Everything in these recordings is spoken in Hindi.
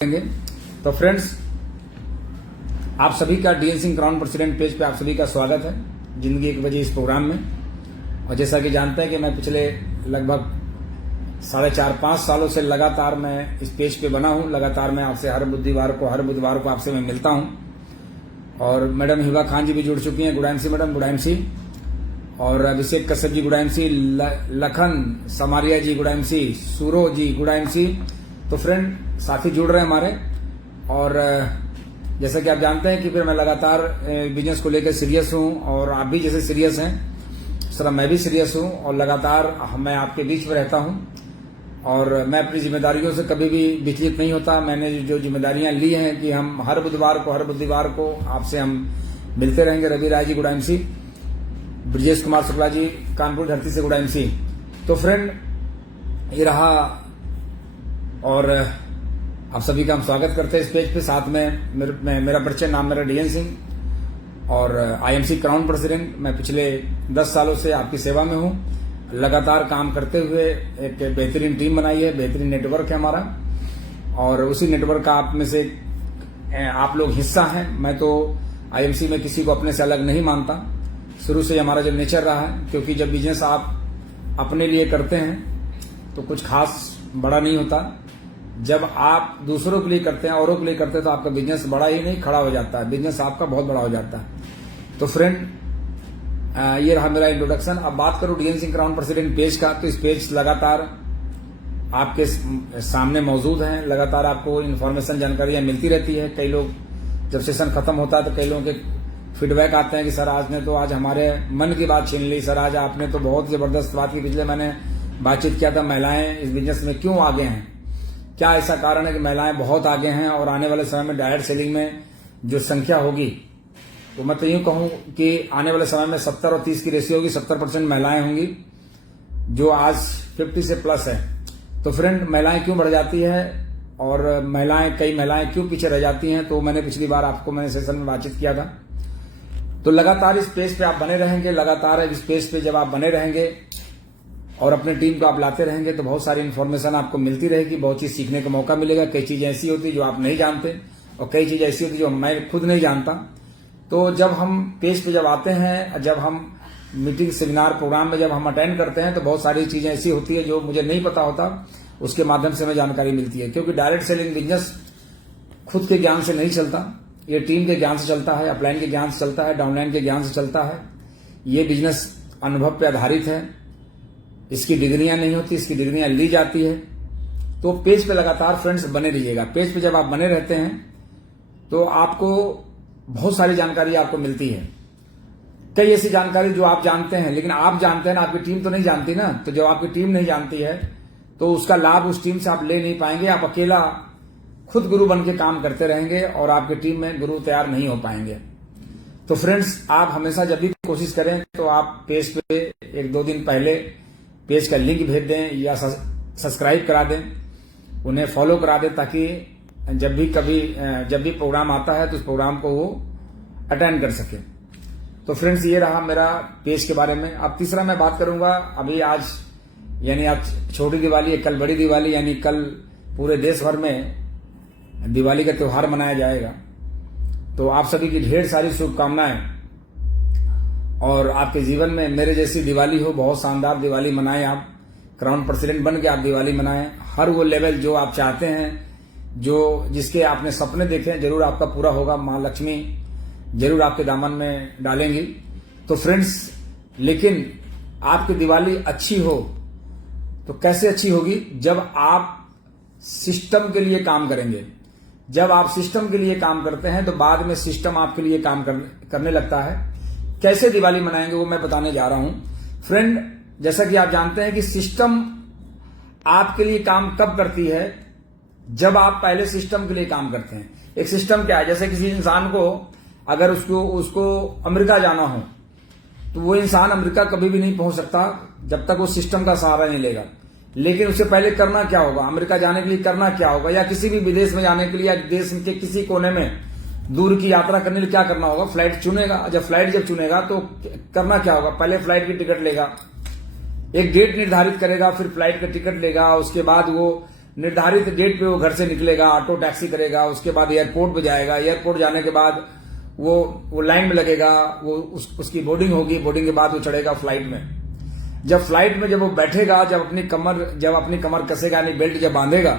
करेंगे। तो फ्रेंड्स, आप सभी का DN Singh crown president page पे आप सभी का स्वागत है जिंदगी एक वजह इस प्रोग्राम में। और जैसा कि जानते हैं कि मैं पिछले लगभग 4.5-5 सालों से लगातार मैं इस पेज पे बना हूं। लगातार मैं आपसे हर बुधवार को आपसे मैं मिलता हूं। और मैडम हिबा खान जी भी जुड़ चुकी हैं, गुडाइमसी मैडम, गुडाइमसी, और अभिषेक कश्यप जी गुडाइमसी, लखन समारिया जी गुडाइमसी, सूरो जी गुडाइमसी। तो फ्रेंड साथी जुड़ रहे हैं हमारे। और जैसा कि आप जानते हैं कि फिर मैं लगातार बिजनेस को लेकर सीरियस हूं, और आप भी जैसे सीरियस हैं उस तरह मैं भी सीरियस हूं, और लगातार मैं आपके बीच में रहता हूं। और मैं अपनी जिम्मेदारियों से कभी भी विचलित नहीं होता। मैंने जो जिम्मेदारियां ली हैं कि हम हर बुधवार को आपसे हम मिलते रहेंगे। रवि राय जी गुडाइमसी, ब्रजेश कुमार शुक्ला जी कानपुर धरती से गुडाइमसी। तो फ्रेंड ये रहा, और आप सभी का हम स्वागत करते हैं इस पेज पे। साथ में मेरा परिचय, नाम मेरा डीएन सिंह और आईएमसी क्राउन प्रेसिडेंट। मैं पिछले 10 सालों से आपकी सेवा में हूं, लगातार काम करते हुए एक बेहतरीन टीम बनाई है, बेहतरीन नेटवर्क है हमारा, और उसी नेटवर्क का आप में से आप लोग हिस्सा हैं। मैं तो आईएमसी में किसी को अपने से अलग नहीं मानता, शुरू से हमारा जो नेचर रहा है। क्योंकि जब बिजनेस आप अपने लिए करते हैं तो कुछ खास बड़ा नहीं होता। जब आप दूसरों के लिए करते हैं, औरों के लिए करते हैं, तो आपका बिजनेस बड़ा ही नहीं खड़ा हो जाता है, बिजनेस आपका बहुत बड़ा हो जाता है। तो फ्रेंड ये रहा मेरा इंट्रोडक्शन। अब बात करूं DN Singh crown president page का, तो इस पेज लगातार आपके सामने मौजूद है। लगातार आपको इन्फॉर्मेशन, जानकारियां मिलती रहती है। कई लोग जब सेशन खत्म होता है तो कई लोगों के फीडबैक आते हैं कि सर आज हमारे मन की बात छीन ली, सर आज आपने तो बहुत जबरदस्त बात की। पिछले मैंने बातचीत किया था, महिलाएं इस बिजनेस में क्यों आगे हैं, क्या ऐसा कारण है कि महिलाएं बहुत आगे हैं। और आने वाले समय में डायरेक्ट सेलिंग में जो संख्या होगी, तो मैं तो यूं कहूं कि आने वाले समय में 70 और 30 की रेशियो होगी। 70% महिलाएं होंगी, जो आज 50 से प्लस है। तो फ्रेंड, महिलाएं क्यों बढ़ जाती है और कई महिलाएं क्यों पीछे रह जाती हैं, तो मैंने पिछली बार मैंने सेशन में बातचीत किया था। तो लगातार इस पेज पे आप बने रहेंगे, लगातार इस पेज पे जब आप बने रहेंगे और अपने टीम को आप लाते रहेंगे, तो बहुत सारी इन्फॉर्मेशन आपको मिलती रहेगी, बहुत चीज सीखने का मौका मिलेगा। कई चीजें ऐसी होती है जो आप नहीं जानते, और कई चीजें ऐसी होती है जो मैं खुद नहीं जानता। तो जब हम पेज पे जब आते हैं, जब हम मीटिंग, सेमिनार, प्रोग्राम में जब हम अटेंड करते हैं, तो बहुत सारी चीजें ऐसी होती है जो मुझे नहीं पता होता, उसके माध्यम से हमें जानकारी मिलती है। क्योंकि डायरेक्ट सेलिंग बिजनेस खुद के ज्ञान से नहीं चलता, ये टीम के ज्ञान से चलता है, अपलाइन के ज्ञान से चलता है, डाउनलाइन के ज्ञान से चलता है। ये बिजनेस अनुभव पे आधारित है, इसकी डिग्रियां नहीं होती, इसकी डिग्रियां ली जाती है। तो पेज पे लगातार फ्रेंड्स बने रहिएगा। पेज पे जब आप बने रहते हैं तो आपको बहुत सारी जानकारी आपको मिलती है। कई ऐसी जानकारी जो आप जानते हैं, लेकिन आप जानते हैं ना, आपकी टीम तो नहीं जानती ना। तो जब आपकी टीम नहीं जानती है तो उसका लाभ उस टीम से आप ले नहीं पाएंगे। आप अकेला खुद गुरु बन के काम करते रहेंगे और आपकी टीम में गुरु तैयार नहीं हो पाएंगे। तो फ्रेंड्स, आप हमेशा जब भी कोशिश करें तो आप पेज पे 1-2 दिन पहले पेज का लिंक भेज दें या सब्सक्राइब करा दें, उन्हें फॉलो करा दें, ताकि जब भी प्रोग्राम आता है तो उस प्रोग्राम को वो अटेंड कर सके। तो फ्रेंड्स, ये रहा मेरा पेज के बारे में। अब तीसरा मैं बात करूंगा, अभी आज छोटी दिवाली है, कल बड़ी दिवाली, यानी कल पूरे देश भर में दिवाली का त्योहार मनाया जाएगा। तो आप सभी की ढेर सारी शुभकामनाएं, और आपके जीवन में मेरे जैसी दिवाली हो, बहुत शानदार दिवाली मनाएं। आप क्राउन प्रेसिडेंट बन के आप दिवाली मनाएं। हर वो लेवल जो आप चाहते हैं, जिसके आपने सपने देखे हैं, जरूर आपका पूरा होगा। मां लक्ष्मी जरूर आपके दामन में डालेंगी। तो फ्रेंड्स, लेकिन आपकी दिवाली अच्छी हो तो कैसे अच्छी होगी? जब आप सिस्टम के लिए काम करेंगे। जब आप सिस्टम के लिए काम करते हैं तो बाद में सिस्टम आपके लिए काम करने लगता है। कैसे दिवाली मनाएंगे वो मैं बताने जा रहा हूं। फ्रेंड, जैसा कि आप जानते हैं कि सिस्टम आपके लिए काम कब करती है? जब आप पहले सिस्टम के लिए काम करते हैं। एक सिस्टम क्या है? जैसे किसी इंसान को अगर उसको अमेरिका जाना हो, तो वो इंसान अमेरिका कभी भी नहीं पहुंच सकता जब तक वो सिस्टम का सहारा नहीं लेगा। लेकिन उससे पहले करना क्या होगा? अमेरिका जाने के लिए करना क्या होगा, या किसी भी विदेश में जाने के लिए, या देश के किसी कोने में दूर की यात्रा करने के लिए क्या करना होगा? फ्लाइट चुनेगा। जब फ्लाइट चुनेगा तो करना क्या होगा? पहले फ्लाइट की टिकट लेगा, एक डेट निर्धारित करेगा, फिर फ्लाइट का टिकट लेगा, उसके बाद वो निर्धारित डेट पे वो घर से निकलेगा, ऑटो टैक्सी करेगा, उसके बाद एयरपोर्ट पे जाएगा, एयरपोर्ट जाने के बाद वो लाइन में लगेगा, वो उसकी बोर्डिंग होगी, बोर्डिंग के बाद वो चढ़ेगा फ्लाइट में। जब फ्लाइट में जब वो बैठेगा, जब अपनी कमर कसेगा यानी बेल्ट जब बांधेगा,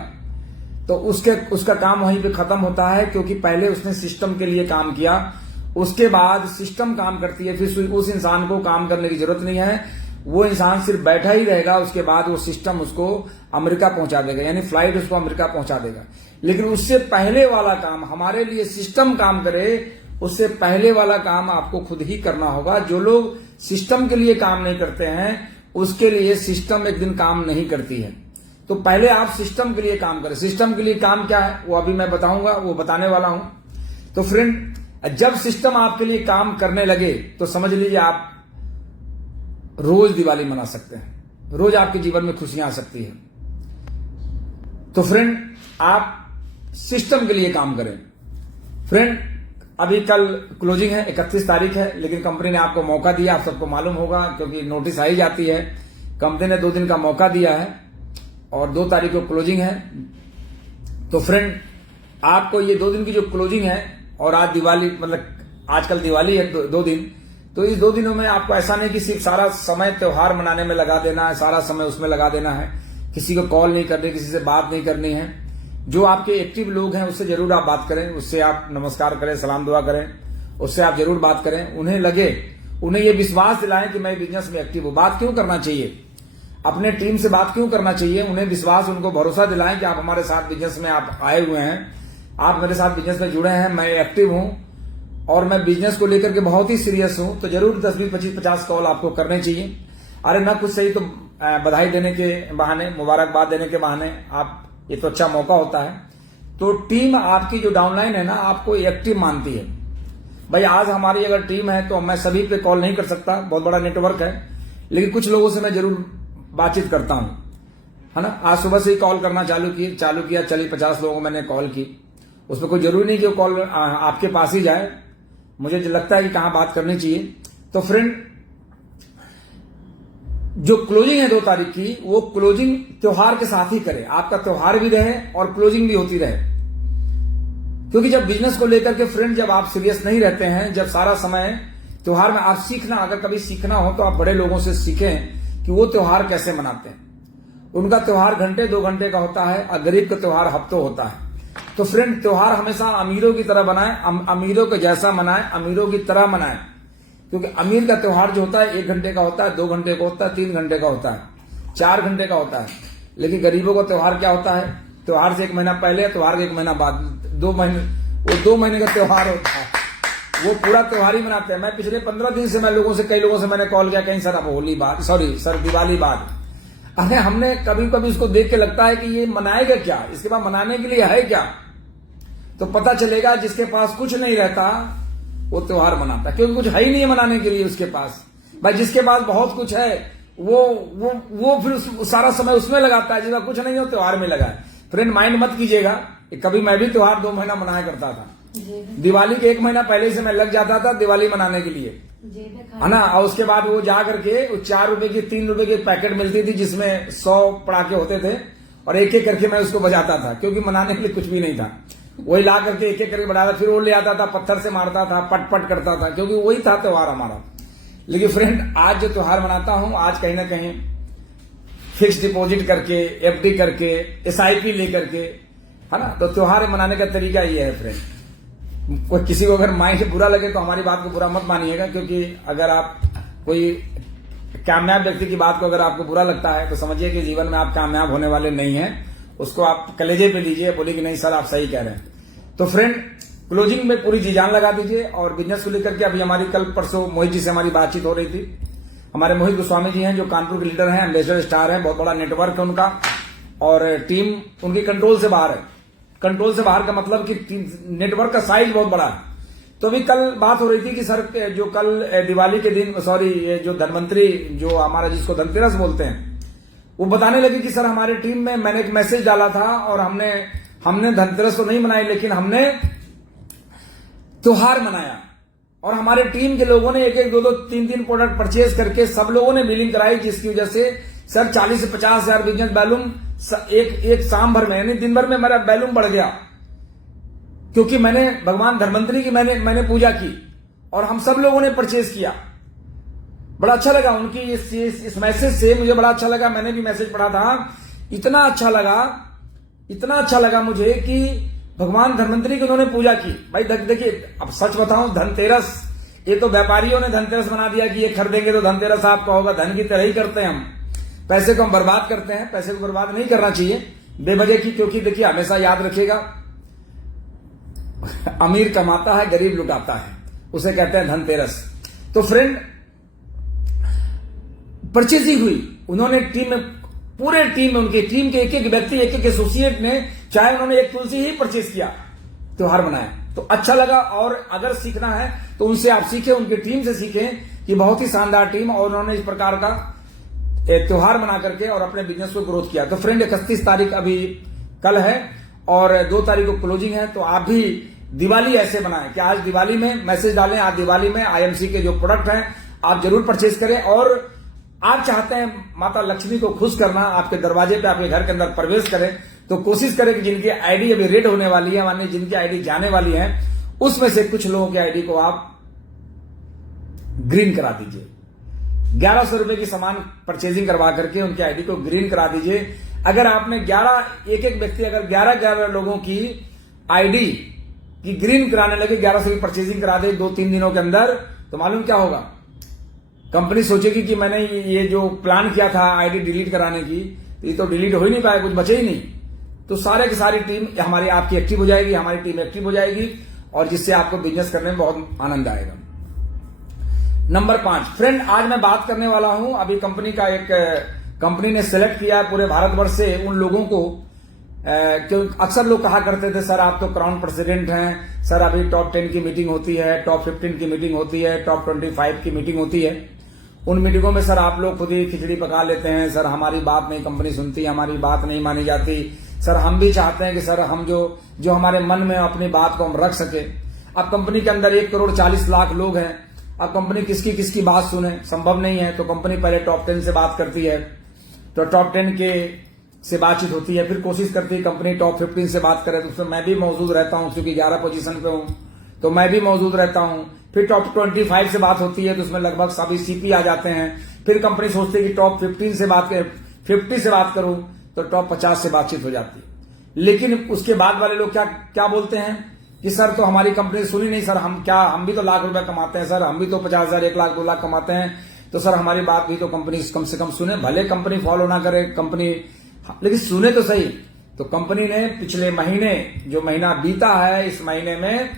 तो उसका काम वहीं पे खत्म होता है, क्योंकि पहले उसने सिस्टम के लिए काम किया, उसके बाद सिस्टम काम करती है, फिर उस इंसान को काम करने की जरूरत नहीं है, वो इंसान सिर्फ बैठा ही रहेगा, उसके बाद वो सिस्टम उसको अमेरिका पहुंचा देगा, यानी फ्लाइट उसको अमेरिका पहुंचा देगा। लेकिन उससे पहले वाला काम, हमारे लिए सिस्टम काम करे, उससे पहले वाला काम आपको खुद ही करना होगा। जो लोग सिस्टम के लिए काम नहीं करते हैं, उसके लिए सिस्टम एक दिन काम नहीं करती है। तो पहले आप सिस्टम के लिए काम करें। सिस्टम के लिए काम क्या है वो अभी मैं बताऊंगा, वो बताने वाला हूं। तो फ्रेंड, जब सिस्टम आपके लिए काम करने लगे तो समझ लीजिए आप रोज दिवाली मना सकते हैं, रोज आपके जीवन में खुशियां आ सकती है। तो फ्रेंड, आप सिस्टम के लिए काम करें। फ्रेंड, अभी कल क्लोजिंग है, 31 तारीख है, लेकिन कंपनी ने आपको मौका दिया, आप सबको मालूम होगा क्योंकि नोटिस आई जाती है। कंपनी ने 2 दिन का मौका दिया है और 2 तारीख को क्लोजिंग है। तो फ्रेंड, आपको ये 2 दिन की जो क्लोजिंग है, और आज दिवाली, मतलब आजकल दिवाली है 2 दिन, तो इस 2 दिनों में आपको ऐसा नहीं कि सिर्फ सारा समय त्योहार मनाने में लगा देना है, सारा समय उसमें लगा देना है, किसी को कॉल नहीं करनी, किसी से बात नहीं करनी है। जो आपके एक्टिव लोग हैं उससे जरूर आप बात करें, उससे आप नमस्कार करें, सलाम दुआ करें, उससे आप जरूर बात करें। उन्हें ये विश्वास दिलाएं कि मैं बिजनेस में एक्टिव हूं। बात क्यों करना चाहिए, अपने टीम से बात क्यों करना चाहिए, उन्हें विश्वास, उनको भरोसा दिलाएं कि आप हमारे साथ बिजनेस में आप आए हुए हैं, आप मेरे साथ बिजनेस में जुड़े हैं, मैं एक्टिव हूं और मैं बिजनेस को लेकर के बहुत ही सीरियस हूं। तो जरूर 10, 20, 25, 50 कॉल आपको करने चाहिए। अरे ना कुछ सही तो बधाई देने के बहाने, मुबारकबाद देने के बहाने, आप, ये तो अच्छा मौका होता है। तो टीम आपकी जो डाउनलाइन है ना, आपको एक्टिव मानती है। भाई आज हमारी अगर टीम है तो मैं सभी पे कॉल नहीं कर सकता, बहुत बड़ा नेटवर्क है, लेकिन कुछ लोगों से मैं जरूर बातचीत करता हूं, है ना। आज सुबह से ही कॉल करना चालू किया, चलिए 50 लोगों को मैंने कॉल की। उसमें कोई जरूरी नहीं कि वो कॉल आपके पास ही जाए, मुझे लगता है कि कहां बात करनी चाहिए। तो फ्रेंड, जो क्लोजिंग है 2 तारीख की, वो क्लोजिंग त्योहार के साथ ही करें, आपका त्योहार भी रहे और क्लोजिंग भी होती रहे। क्योंकि जब बिजनेस को लेकर के फ्रेंड, जब आप सीरियस नहीं रहते हैं, जब सारा समय त्योहार में आप सीखना, अगर कभी सीखना हो तो आप बड़े लोगों से सीखें कि वो त्योहार कैसे मनाते हैं। उनका त्योहार घंटे 2 घंटे का होता है और गरीब का त्योहार हफ्तों होता है। तो फ्रेंड, त्योहार हमेशा अमीरों की तरह बनाएं, अमीरों को जैसा मनाएं, अमीरों की तरह मनाएं। क्योंकि अमीर का त्योहार जो होता है 1 घंटे का होता है, 2 घंटे का होता है, 3 घंटे का होता है, 4 घंटे का होता है। लेकिन गरीबों का त्योहार क्या होता है, त्योहार से 1 महीना पहले, त्योहार के 1 महीना बाद, 2 महीने, वो 2 महीने का त्योहार होता है, वो पूरा त्योहार ही मनाते हैं। मैं पिछले 15 दिन से कई लोगों से मैंने कॉल किया, कहीं सर अब दिवाली बाद। अरे हमने कभी कभी उसको देख के लगता है कि ये मनाएगा क्या, इसके बाद मनाने के लिए है क्या। तो पता चलेगा जिसके पास कुछ नहीं रहता वो त्योहार मनाता, क्योंकि कुछ है ही नहीं है मनाने के लिए उसके पास। भाई जिसके पास बहुत कुछ है वो फिर सारा समय उसमें लगाता है, जिसका कुछ नहीं हो त्योहार में लगा है। फ्रेंड, माइंड मत कीजिएगा, कभी मैं भी त्योहार 2 महीना मनाया करता था। दिवाली के 1 महीना पहले से मैं लग जाता था दिवाली मनाने के लिए, है ना। और उसके बाद वो जा करके 4 रुपए की, 3 रुपए की पैकेट मिलती थी जिसमें 100 पटाखे होते थे, और एक एक करके मैं उसको बजाता था, क्योंकि मनाने के लिए कुछ भी नहीं था। वही ला करके एक एक करके बढ़ाता, फिर वो ले आता था, पत्थर से मारता था, पट पट करता था, क्योंकि वही था त्योहार हमारा। लेकिन फ्रेंड, आज जो त्योहार मनाता हूं, आज कहीं ना कहीं फिक्स डिपॉजिट करके, एफडी करके, एसआईपी लेकर के, है ना। तो त्योहार मनाने का तरीका ये है फ्रेंड। कोई किसी को अगर माइंड बुरा लगे तो हमारी बात को बुरा मत मानिएगा, क्योंकि अगर आप कोई कामयाब व्यक्ति की बात को अगर आपको बुरा लगता है तो समझिए कि जीवन में आप कामयाब होने वाले नहीं हैं। उसको आप कलेजे पे लीजिए, बोलिए कि नहीं सर आप सही कह रहे हैं। तो फ्रेंड, क्लोजिंग में पूरी जी जान लगा दीजिए। और बिजनेस को लेकर के अभी हमारी कल परसों मोहित जी से हमारी बातचीत हो रही थी। हमारे मोहित गोस्वामी जी हैं जो कानपुर के लीडर हैं, एम्बेसडर स्टार हैं, बहुत बड़ा नेटवर्क है उनका, और टीम उनकी कंट्रोल से बाहर है। कंट्रोल से बाहर का मतलब कि नेटवर्क का साइज बहुत बड़ा है। तो अभी कल बात हो रही थी कि सर जो कल दिवाली के दिन, ये जो धनवंतरी, जो हमारा जिसको धनतेरस बोलते हैं, वो बताने लगे कि सर हमारे टीम में मैंने एक मैसेज डाला था और हमने धनतेरस तो नहीं मनाई, लेकिन हमने त्योहार मनाया। और हमारे टीम के लोगों ने 1-1, 2-2, 3-3 प्रोडक्ट परचेज करके सब लोगों ने बिलिंग कराई, जिसकी वजह से सर 40 से 50 हजार बिजनेस वॉल्यूम एक शाम भर में, यानी दिन भर में मेरा वॉल्यूम बढ़ गया, क्योंकि मैंने भगवान धन्वंतरी की मैंने पूजा की और हम सब लोगों ने परचेज किया। बड़ा अच्छा लगा उनकी इस मैसेज से, मुझे बड़ा अच्छा लगा। मैंने भी मैसेज पढ़ा था, इतना अच्छा लगा मुझे कि भगवान धन्वंतरी की उन्होंने पूजा की। भाई देखिए, अब सच बताऊं, धनतेरस, ये तो व्यापारियों ने धनतेरस बना दिया कि ये खरीदेंगे तो धनतेरस आपका होगा। धन की तरह ही करते हैं हम, पैसे को हम बर्बाद करते हैं। पैसे को बर्बाद नहीं करना चाहिए बेवजह की, क्योंकि देखिए हमेशा याद रखिएगा, अमीर कमाता है, गरीब लुटाता है, उसे कहते हैं धनतेरस। तो फ्रेंड, परचेजिंग हुई, उन्होंने पूरे टीम में, उनकी टीम के एक एक व्यक्ति, एक एक एसोसिएट ने, चाहे उन्होंने एक तुलसी ही परचेज किया, त्योहार मनाया, तो अच्छा लगा। और अगर सीखना है तो उनसे आप सीखें, उनकी टीम से सीखें कि बहुत ही शानदार टीम, और उन्होंने इस प्रकार का त्योहार मना करके और अपने बिजनेस को ग्रोथ किया। तो फ्रेंड, 31 तारीख अभी कल है और 2 तारीख को क्लोजिंग है। तो आप भी दिवाली ऐसे बनाएं कि आज दिवाली में मैसेज डालें, आज दिवाली में आईएमसी के जो प्रोडक्ट हैं आप जरूर परचेज करें। और आप चाहते हैं माता लक्ष्मी को खुश करना, आपके दरवाजे पे, आपके घर के अंदर प्रवेश करें, तो कोशिश करें कि जिनकी आईडी अभी रेड होने वाली है, माने जिनकी आईडी जाने वाली है, उसमें से कुछ लोगों की आईडी को आप ग्रीन करा दीजिए। 1100 रुपए की सामान परचेजिंग करवा करके उनकी आईडी को ग्रीन करा दीजिए। अगर आपने एक व्यक्ति अगर 11 लोगों की आईडी की ग्रीन कराने लगे, 1100 की परचेजिंग करा दे 2-3 दिनों के अंदर, तो मालूम क्या होगा? कंपनी सोचेगी कि मैंने ये जो प्लान किया था आईडी डिलीट कराने की, ये तो डिलीट हो ही नहीं पाया, कुछ बचे ही नहीं। तो सारे की सारी टीम हमारी आपकी एक्टिव हो जाएगी, हमारी टीम एक्टिव हो जाएगी, और जिससे आपको बिजनेस करने में बहुत आनंद आएगा। नंबर 5, फ्रेंड, आज मैं बात करने वाला हूं, अभी कंपनी ने सेलेक्ट किया है पूरे भारतवर्ष से उन लोगों को, क्यों अक्सर लोग कहा करते थे, सर आप तो क्राउन प्रेसिडेंट हैं, सर अभी टॉप 10 की मीटिंग होती है, टॉप 15 की मीटिंग होती है, टॉप 25 की मीटिंग होती है, उन मीटिंगों में सर आप लोग खुद ही खिचड़ी पका लेते हैं, सर हमारी बात नहीं कंपनी सुनती, हमारी बात नहीं मानी जाती। सर हम भी चाहते हैं कि सर हम जो हमारे मन में अपनी बात को हम रख सके। अब कंपनी के अंदर 1,40,00,000 लोग हैं, अब कंपनी किसकी बात सुने, संभव नहीं है। तो कंपनी पहले टॉप 10 से बात करती है, तो टॉप 10 से बातचीत होती है, फिर कोशिश करती है कंपनी टॉप 15 से बात करे, तो उसमें मैं भी मौजूद रहता हूं, क्योंकि 11 पोजीशन पे हूं, तो मैं भी मौजूद रहता हूं। फिर टॉप 25 से बात होती है, तो उसमें लगभग सभी सीपी आ जाते हैं। फिर कंपनी सोचती है कि टॉप 15 से बात कर, 50 से बात करूं, तो टॉप 50 से बातचीत हो जाती है। लेकिन उसके बाद वाले लोग क्या बोलते हैं कि सर तो हमारी कंपनी सुनी नहीं, सर हम भी तो लाख रुपए कमाते हैं, सर हम भी तो 50,000, 1 लाख, 2 लाख कमाते हैं, तो सर हमारी बात भी तो कंपनी कम से कम सुने, भले कंपनी फॉलो ना करे, कंपनी लेकिन सुने तो सही। तो कंपनी ने पिछले महीने, जो महीना बीता है, इस महीने में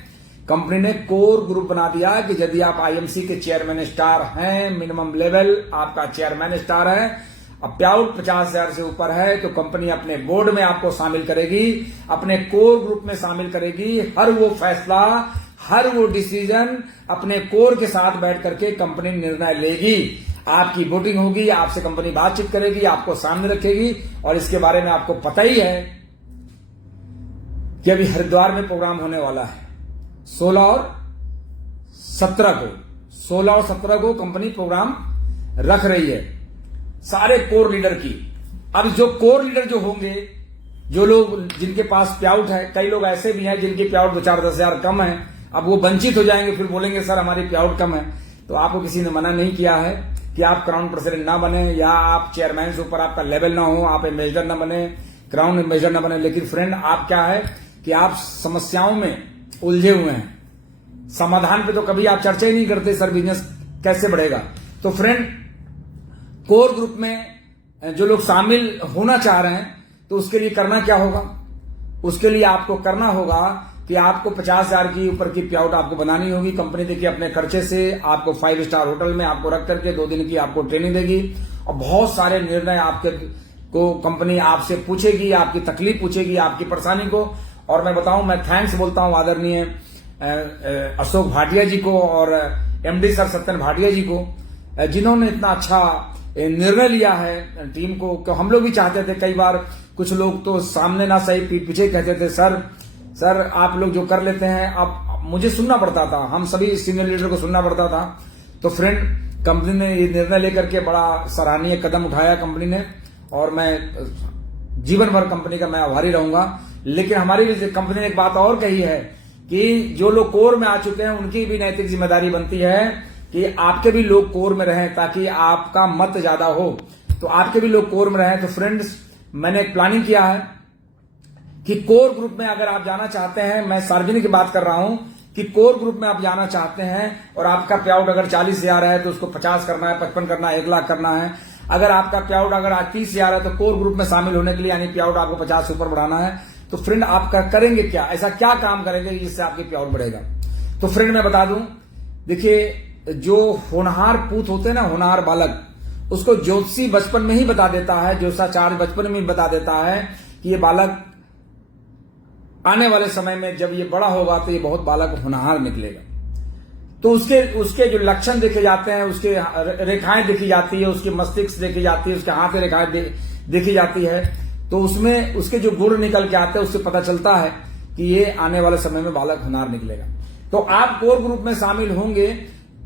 कंपनी ने कोर ग्रुप बना दिया कि यदि आप आईएमसी के चेयरमैन स्टार हैं, मिनिमम लेवल आपका चेयरमैन स्टार है, अब पे आउट 50,000 से ऊपर है, तो कंपनी अपने बोर्ड में आपको शामिल करेगी, अपने कोर ग्रुप में शामिल करेगी। हर वो फैसला, हर वो डिसीजन अपने कोर के साथ बैठ करके कंपनी निर्णय लेगी। आपकी वोटिंग होगी, आपसे कंपनी बातचीत करेगी, आपको सामने रखेगी। और इसके बारे में आपको पता ही है कि अभी हरिद्वार में प्रोग्राम होने वाला है 16 और 17 को कंपनी प्रोग्राम रख रही है, सारे कोर लीडर की। अब जो कोर लीडर जो होंगे, जो लोग जिनके पास पे आउट है, कई लोग ऐसे भी हैं जिनकी पे आउट 2-4-10 हजार कम है, अब वो वंचित हो जाएंगे, फिर बोलेंगे सर हमारी पे आउट कम है। तो आपको किसी ने मना नहीं किया है कि आप क्राउन प्रेसिडेंट ना बने, या आप चेयरमैन से ऊपर आपका लेवल ना हो, आप एम्बेसडर ना बने, क्राउन एम्बेसडर ना बने। लेकिन फ्रेंड, आप क्या है कि आप समस्याओं में उलझे हुए हैं, समाधान पे तो कभी आप चर्चा ही नहीं करते, सर बिजनेस कैसे बढ़ेगा। तो फ्रेंड, कोर ग्रुप में जो लोग शामिल होना चाह रहे हैं, तो उसके लिए करना क्या होगा? उसके लिए आपको करना होगा कि आपको 50,000 की ऊपर की पे आउट आपको बनानी होगी। कंपनी देखिए अपने खर्चे से आपको 5 स्टार होटल में आपको रख करके 2 दिन की आपको ट्रेनिंग देगी, और बहुत सारे निर्णय आपके को कंपनी आपसे पूछेगी, आपकी तकलीफ पूछेगी, आपकी परेशानी को। और मैं बताऊं, मैं थैंक्स बोलता हूं आदरणीय अशोक भाटिया जी को और एमडी सर सत्यन भाटिया जी को, जिन्होंने इतना अच्छा निर्णय लिया है टीम को। हम लोग भी चाहते थे, कई बार कुछ लोग तो सामने ना सही पीठ पीछे कहते थे, सर आप लोग जो कर लेते हैं, अब मुझे सुनना पड़ता था, हम सभी सीनियर लीडर को सुनना पड़ता था। तो फ्रेंड, कंपनी ने ये निर्णय लेकर के बड़ा सराहनीय कदम उठाया कंपनी ने, और मैं जीवन भर कंपनी का मैं आभारी रहूंगा। लेकिन हमारी कंपनी ने एक बात और कही है कि जो लोग कोर में आ चुके हैं उनकी भी नैतिक जिम्मेदारी बनती है कि आपके भी लोग कोर में रहें, ताकि आपका मत ज्यादा हो, तो आपके भी लोग कोर में रहें। तो फ्रेंड्स, मैंने एक प्लानिंग किया है कि कोर ग्रुप में अगर आप जाना चाहते हैं, मैं सार्वजनिक की बात कर रहा हूं कि कोर ग्रुप में आप जाना चाहते हैं और आपका पे आउट अगर 40,000 है तो उसको 50 करना है, 55 करना है, 1 लाख करना है। अगर आपका पे आउट अगर 30,000 है तो कोर ग्रुप में शामिल होने के लिए यानी पे आउट आपको 50 से ऊपर बढ़ाना है। तो फ्रेंड, आप करेंगे क्या, ऐसा क्या काम करेंगे जिससे आपके पे आउट बढ़ेगा? तो फ्रेंड, मैं बता दूं, देखिए जो होनहार पूत होते हैं ना, होनहार बालक, उसको ज्योतिषी बचपन में ही बता देता है, ज्योतिषाचार्य बचपन में ही बता देता है कि ये बालक आने वाले समय में जब ये बड़ा होगा तो ये बहुत बालक होनहार निकलेगा। तो उसके जो लक्षण देखे जाते हैं, उसके रेखाएं देखी जाती है, उसके मस्तिष्क देखी जाती है, उसके हाथ रेखाएं देखी जाती है, तो उसमें उसके जो गुण निकल के आते हैं उससे पता चलता है कि ये आने वाले समय में बालक होनहार निकलेगा। तो आप कोर ग्रुप में शामिल होंगे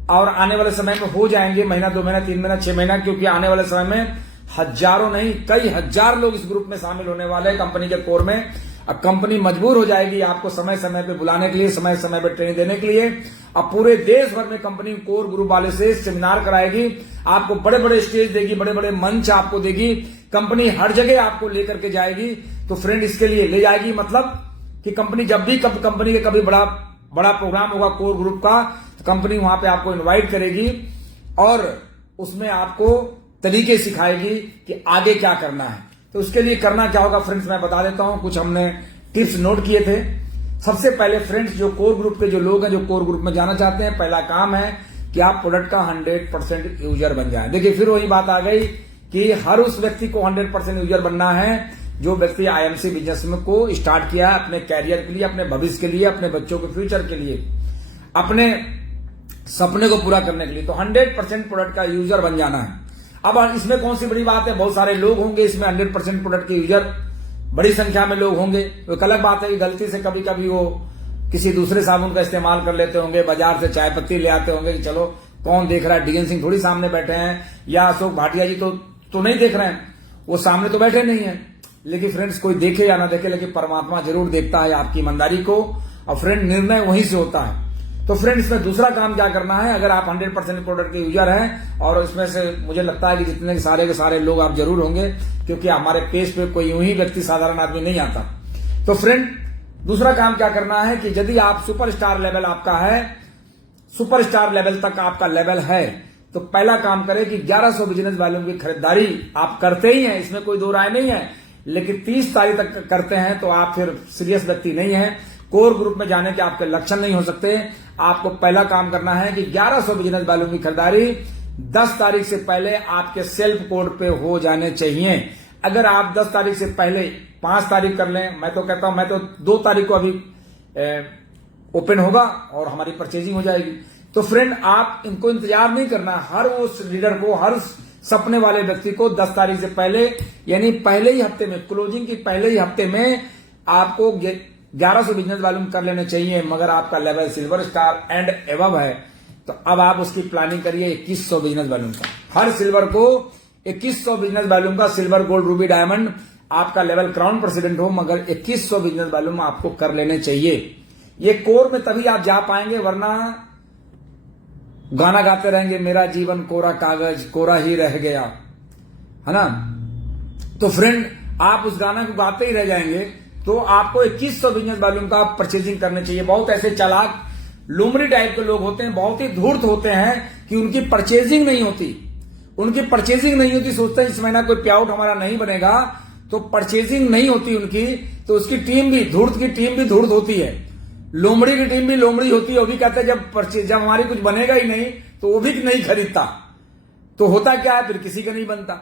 और आने वाले समय में हो जाएंगे, महीना, 2 महीना, 3 महीना, 6 महीना, क्योंकि आने वाले समय में हजारों नहीं कई हजार लोग इस ग्रुप में शामिल होने वाले हैं कंपनी के कोर में। अब कंपनी मजबूर हो जाएगी आपको समय समय पे बुलाने के लिए, समय समय पे ट्रेनिंग देने के लिए। अब पूरे देश भर में कंपनी कोर ग्रुप वाले से सेमिनार कराएगी, आपको बड़े बड़े स्टेज देगी, बड़े बड़े मंच आपको देगी, कंपनी हर जगह आपको लेकर के जाएगी। तो फ्रेंड, इसके लिए ले जाएगी मतलब कि कंपनी जब भी कंपनी के कभी बड़ा प्रोग्राम होगा कोर ग्रुप का, तो कंपनी वहां पे आपको इनवाइट करेगी और उसमें आपको तरीके सिखाएगी कि आगे क्या करना है। तो उसके लिए करना क्या होगा फ्रेंड्स, मैं बता देता हूं, कुछ हमने टिप्स नोट किए थे। सबसे पहले फ्रेंड्स, जो कोर ग्रुप के जो लोग हैं, जो कोर ग्रुप में जाना चाहते हैं, पहला काम है कि आप प्रोडक्ट का 100% यूजर बन जाएं। देखिए, फिर वही बात आ गई कि हर उस व्यक्ति को 100% यूजर बनना है जो व्यक्ति आईएमसी बिजनेस में को स्टार्ट किया है अपने कैरियर के लिए, अपने भविष्य के लिए, अपने बच्चों के फ्यूचर के लिए, अपने सपने को पूरा करने के लिए। तो 100% प्रोडक्ट का यूजर बन जाना है। अब इसमें कौन सी बड़ी बात है, बहुत सारे लोग होंगे इसमें 100% प्रोडक्ट के यूजर, बड़ी संख्या में लोग होंगे। तो एक अलग बात है कि गलती से कभी कभी वो किसी दूसरे साबुन का इस्तेमाल कर लेते होंगे, बाजार से चाय पत्ती ले आते होंगे कि चलो कौन देख रहा है, डीएन सिंह थोड़ी सामने बैठे हैं या अशोक भाटिया जी तो नहीं देख रहे हैं, वो सामने तो बैठे नहीं है। लेकिन फ्रेंड्स, कोई देखे या ना देखे, लेकिन परमात्मा जरूर देखता है आपकी ईमानदारी को, और फ्रेंड निर्णय वहीं से होता है। तो फ्रेंड्स, इसमें दूसरा काम क्या करना है, अगर आप 100% प्रोडक्ट के यूजर हैं, और इसमें से मुझे लगता है कि जितने सारे के सारे लोग आप जरूर होंगे, क्योंकि हमारे पेज पे कोई यूं ही व्यक्ति, साधारण आदमी नहीं आता। तो फ्रेंड, दूसरा काम क्या करना है कि यदि आप सुपरस्टार लेवल आपका है, सुपरस्टार लेवल तक आपका लेवल है, तो पहला काम करें कि 1100 बिजनेस वॉल्यूम की खरीदारी आप करते ही हैं, इसमें कोई दो राय नहीं है। लेकिन 30 तारीख तक करते हैं तो आप फिर सीरियस व्यक्ति नहीं है, कोर ग्रुप में जाने के आपके लक्षण नहीं हो सकते। आपको पहला काम करना है कि 1100 बिजनेस वॉल्यूम की खरीदारी 10 तारीख से पहले आपके सेल्फ कोड पे हो जाने चाहिए। अगर आप 10 तारीख से पहले 5 तारीख कर लें, मैं तो कहता हूं, मैं तो 2 तारीख को अभी ओपन होगा और हमारी परचेजिंग हो जाएगी। तो फ्रेंड, आप इनको इंतजार नहीं करना, हर उस लीडर को, हर सपने वाले व्यक्ति को 10 तारीख से पहले, यानी पहले ही हफ्ते में, क्लोजिंग की पहले ही हफ्ते में आपको 1100 बिजनेस वॉल्यूम कर लेने चाहिए। मगर आपका level silver star and above है, तो अब आप उसकी प्लानिंग करिए 2100 बिजनेस वॉल्यूम का। हर सिल्वर को 2100 बिजनेस वॉल्यूम का, सिल्वर, गोल्ड, रूबी, डायमंड, आपका लेवल क्राउन प्रेसिडेंट हो, मगर 2100 बिजनेस वॉल्यूम आपको कर लेने चाहिए। ये कोर में तभी आप जा पाएंगे, वरना गाना गाते रहेंगे, मेरा जीवन कोरा कागज कोरा ही रह गया, है ना। तो फ्रेंड, आप उस गाना को गाते ही रह जाएंगे। तो आपको 2100 बिजनेस वॉल्यूम का परचेजिंग करने चाहिए। बहुत ऐसे चालाक लुमड़ी टाइप के लोग होते हैं, बहुत ही धूर्त होते हैं कि उनकी परचेजिंग नहीं होती, सोचते हैं इस महीना कोई पे आउट हमारा नहीं बनेगा, तो परचेजिंग नहीं होती उनकी। तो उसकी टीम भी, धूर्त की टीम भी धूर्त होती है, लोमड़ी की टीम भी लोमड़ी होती है। वो भी कहते हैं जब हमारी कुछ बनेगा ही नहीं तो वो भी नहीं खरीदता। तो होता क्या है, फिर किसी का नहीं बनता।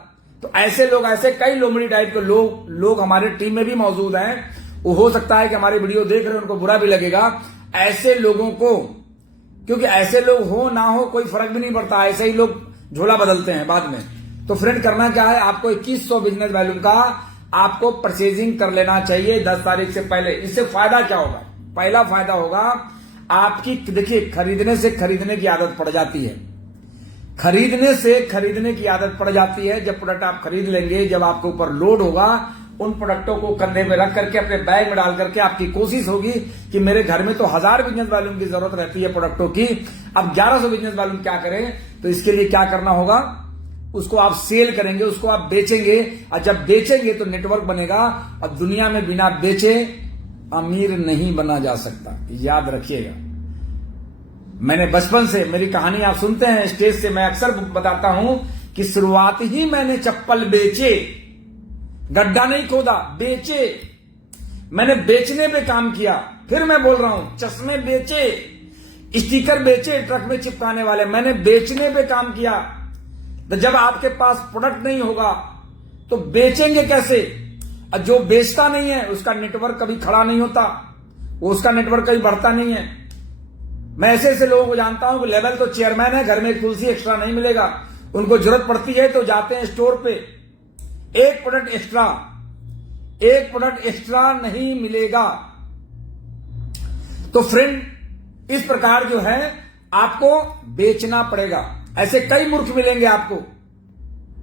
तो ऐसे लोग, ऐसे कई लोमड़ी टाइप के लोग हमारे टीम में भी मौजूद हैं। वो हो सकता है कि हमारी वीडियो देख रहे हैं, उनको बुरा भी लगेगा। ऐसे लोगों को, क्योंकि ऐसे लोग हो ना हो कोई फर्क भी नहीं पड़ता, ऐसे ही लोग झोला बदलते हैं बाद में। तो फ्रेंड, करना क्या है, आपको 2100 बिजनेस वॉल्यूम का आपको परचेजिंग कर लेना चाहिए 10 तारीख से पहले। इससे फायदा क्या होगा, पहला फायदा होगा आपकी, देखिए, खरीदने से खरीदने की आदत पड़ जाती है। खरीदने से खरीदने की आदत पड़ जाती है। जब प्रोडक्ट आप खरीद लेंगे, जब आपके ऊपर लोड होगा, उन प्रोडक्टों को कंधे पे रख करके अपने बैग में डाल करके आपकी कोशिश होगी कि मेरे घर में तो 1000 बिजनेस वॉल्यूम की जरूरत रहती है प्रोडक्टों की, अब 1100 बिजनेस वॉल्यूम क्या करें। तो इसके लिए क्या करना होगा, उसको आप सेल करेंगे, उसको आप बेचेंगे, और जब बेचेंगे तो नेटवर्क बनेगा। अब दुनिया में बिना बेचे अमीर नहीं बना जा सकता, याद रखिएगा। मैंने बचपन से, मेरी कहानी आप सुनते हैं स्टेज से, मैं अक्सर बताता हूं कि शुरुआत ही मैंने चप्पल बेचे, गड्ढा नहीं खोदा, बेचे। मैंने बेचने पे काम किया। फिर मैं बोल रहा हूं, चश्मे बेचे, स्टिकर बेचे ट्रक में चिपकाने वाले, मैंने बेचने पे काम किया। तो जब आपके पास प्रोडक्ट नहीं होगा तो बेचेंगे कैसे? और जो बेचता नहीं है उसका नेटवर्क कभी खड़ा नहीं होता, वो उसका नेटवर्क कभी बढ़ता नहीं है। मैं ऐसे ऐसे लोगों को जानता हूं कि लेवल तो चेयरमैन है, घर में एक तुलसी एक्स्ट्रा नहीं मिलेगा, उनको जरूरत पड़ती है तो जाते हैं स्टोर पे, एक प्रोडक्ट एक्स्ट्रा नहीं मिलेगा। तो फ्रेंड, इस प्रकार जो है आपको बेचना पड़ेगा। ऐसे कई मूर्ख मिलेंगे आपको।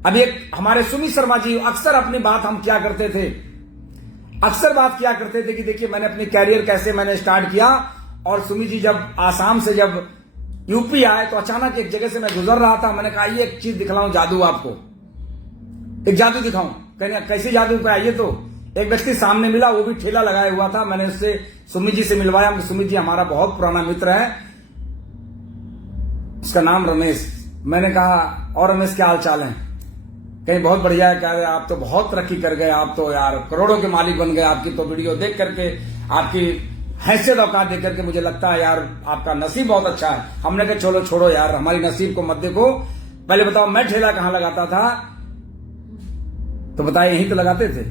अब एक हमारे सुमित शर्मा जी अक्सर अपनी बात हम क्या करते थे, अक्सर बात किया करते थे कि देखिए मैंने अपनी कैरियर कैसे मैंने स्टार्ट किया। और सुमित जी जब आसाम से जब यूपी आए तो अचानक एक जगह से मैं गुजर रहा था, मैंने कहा ये एक चीज दिखलाऊं, जादू आपको, एक जादू दिखाऊं। कहने कैसे जादू पे आइए। तो एक व्यक्ति सामने मिला, वो भी ठेला लगाया हुआ था। मैंने उससे सुमित जी से मिलवाया। सुमित जी हमारा बहुत पुराना मित्र है, उसका नाम रमेश। मैंने कहा और रमेश क्या हाल चाल है? कहीं बहुत बढ़िया है। क्या आप तो बहुत तरक्की कर गए, आप तो यार करोड़ों के मालिक बन गए। आपकी तो वीडियो देख करके, आपकी हैसियत औकात देख करके मुझे लगता है यार आपका नसीब बहुत अच्छा है। हमने कहा चलो छोड़ो यार, हमारी नसीब को मत देखो, पहले बताओ मैं ठेला कहां लगाता था? तो बताइए यहीं तो लगाते थे।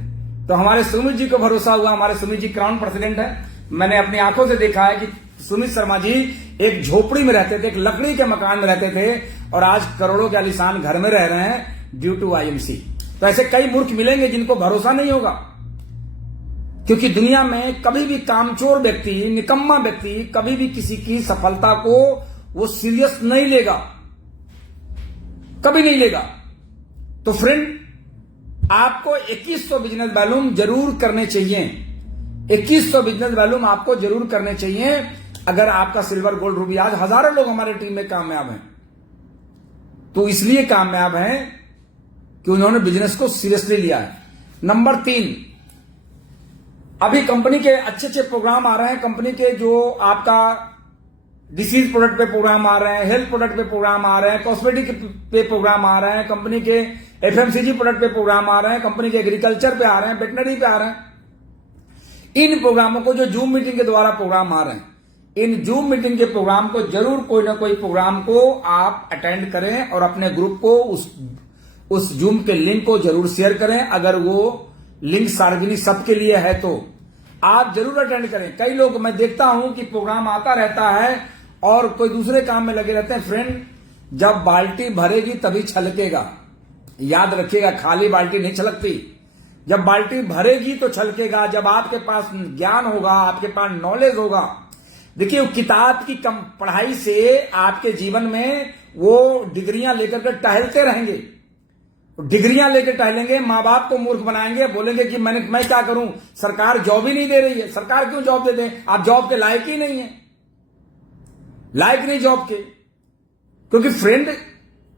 तो हमारे सुमित जी को भरोसा हुआ। हमारे सुमित जी क्राउन प्रेसिडेंट है। मैंने अपनी आंखों से देखा है कि सुमित शर्मा जी एक झोपड़ी में रहते थे, एक लकड़ी के मकान में रहते थे, और आज करोड़ों के आलीशान घर में रह रहे हैं ड्यू टू IMC। तो ऐसे कई मूर्ख मिलेंगे जिनको भरोसा नहीं होगा, क्योंकि दुनिया में कभी भी कामचोर व्यक्ति, निकम्मा व्यक्ति कभी भी किसी की सफलता को वो सीरियस नहीं लेगा, कभी नहीं लेगा। तो फ्रेंड, आपको 2100 बिजनेस वॉल्यूम जरूर करने चाहिए। 2100 बिजनेस वॉल्यूम आपको जरूर करने चाहिए। अगर आपका सिल्वर गोल्ड रूबी, आज हजारों लोग हमारी टीम में कामयाब हैं, तो इसलिए कामयाब हैं कि उन्होंने बिजनेस को सीरियसली लिया है। नंबर 3, अभी कंपनी के अच्छे अच्छे प्रोग्राम आ रहे हैं। कंपनी के जो आपका डिसीज प्रोडक्ट पे प्रोग्राम आ रहे हैं, हेल्थ प्रोडक्ट पे प्रोग्राम आ रहे हैं, कॉस्मेटिक पे प्रोग्राम आ रहे हैं, कंपनी के FMCG प्रोडक्ट पे प्रोग्राम आ रहे हैं, कंपनी के एग्रीकल्चर पे आ रहे हैं, वेटनरी पे आ रहे हैं। इन प्रोग्रामों को जो जूम मीटिंग के द्वारा प्रोग्राम आ रहे हैं, इन जूम मीटिंग के प्रोग्राम को जरूर कोई ना कोई प्रोग्राम को आप अटेंड करें और अपने ग्रुप को उस जूम के लिंक को जरूर शेयर करें। अगर वो लिंक सार्वजनिक सबके लिए है तो आप जरूर अटेंड करें। कई लोग मैं देखता हूं कि प्रोग्राम आता रहता है और कोई दूसरे काम में लगे रहते हैं। फ्रेंड, जब बाल्टी भरेगी तभी छलकेगा, याद रखिएगा, खाली बाल्टी नहीं छलकती। जब बाल्टी भरेगी तो छलकेगा, जब आपके पास ज्ञान होगा, आपके पास नॉलेज होगा। देखिए, किताब की कम पढ़ाई से आपके जीवन में वो डिग्रियां लेकर के टहलते रहेंगे, डिग्रियां लेकर टहलेंगे, मां बाप को मूर्ख बनाएंगे, बोलेंगे कि मैं क्या करूं, सरकार जॉब ही नहीं दे रही है। सरकार क्यों जॉब दे दे? आप जॉब के लायक ही नहीं है, लायक नहीं जॉब के। क्योंकि फ्रेंड,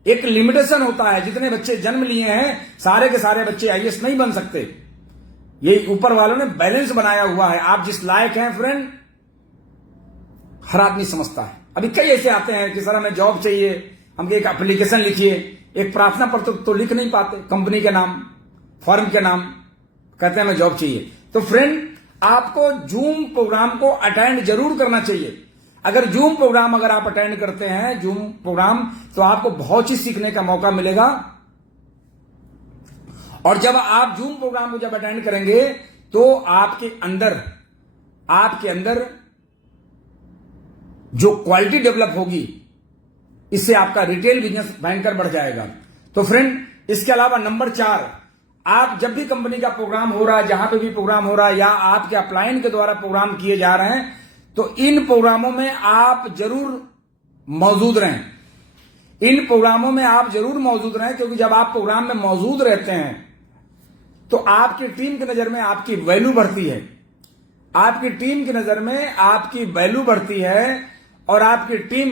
एक लिमिटेशन होता है। जितने बच्चे जन्म लिए हैं, सारे के सारे बच्चे IAS नहीं बन सकते। ये ऊपर वालों ने बैलेंस बनाया हुआ है। आप जिस लायक हैं फ्रेंड, हर आदमी समझता है। अभी कई ऐसे आते हैं कि सर हमें जॉब चाहिए, हमको एक एप्लीकेशन लिखिए, एक प्रार्थना पत्र तो लिख नहीं पाते, कंपनी के नाम, फर्म के नाम, कहते हैं हमें जॉब चाहिए। तो फ्रेंड, आपको जूम प्रोग्राम को अटेंड जरूर करना चाहिए। अगर जूम प्रोग्राम अगर आप अटेंड करते हैं, जूम प्रोग्राम, तो आपको बहुत चीज सीखने का मौका मिलेगा। और जब आप जूम प्रोग्राम को जब अटेंड करेंगे तो आपके अंदर जो क्वालिटी डेवलप होगी, इससे आपका रिटेल बिजनेस भयंकर बढ़ जाएगा। तो फ्रेंड, इसके अलावा नंबर 4, आप जब भी कंपनी का प्रोग्राम हो रहा है, जहां पे भी प्रोग्राम हो रहा है, या आपके अपलाइन के द्वारा प्रोग्राम किए जा रहे हैं, तो इन प्रोग्रामों में आप जरूर मौजूद रहें। इन प्रोग्रामों में आप जरूर मौजूद रहें, क्योंकि जब आप प्रोग्राम में मौजूद रहते हैं तो आपकी टीम की नजर में आपकी वैल्यू बढ़ती है, आपकी टीम की नजर में आपकी वैल्यू बढ़ती है और आपकी टीम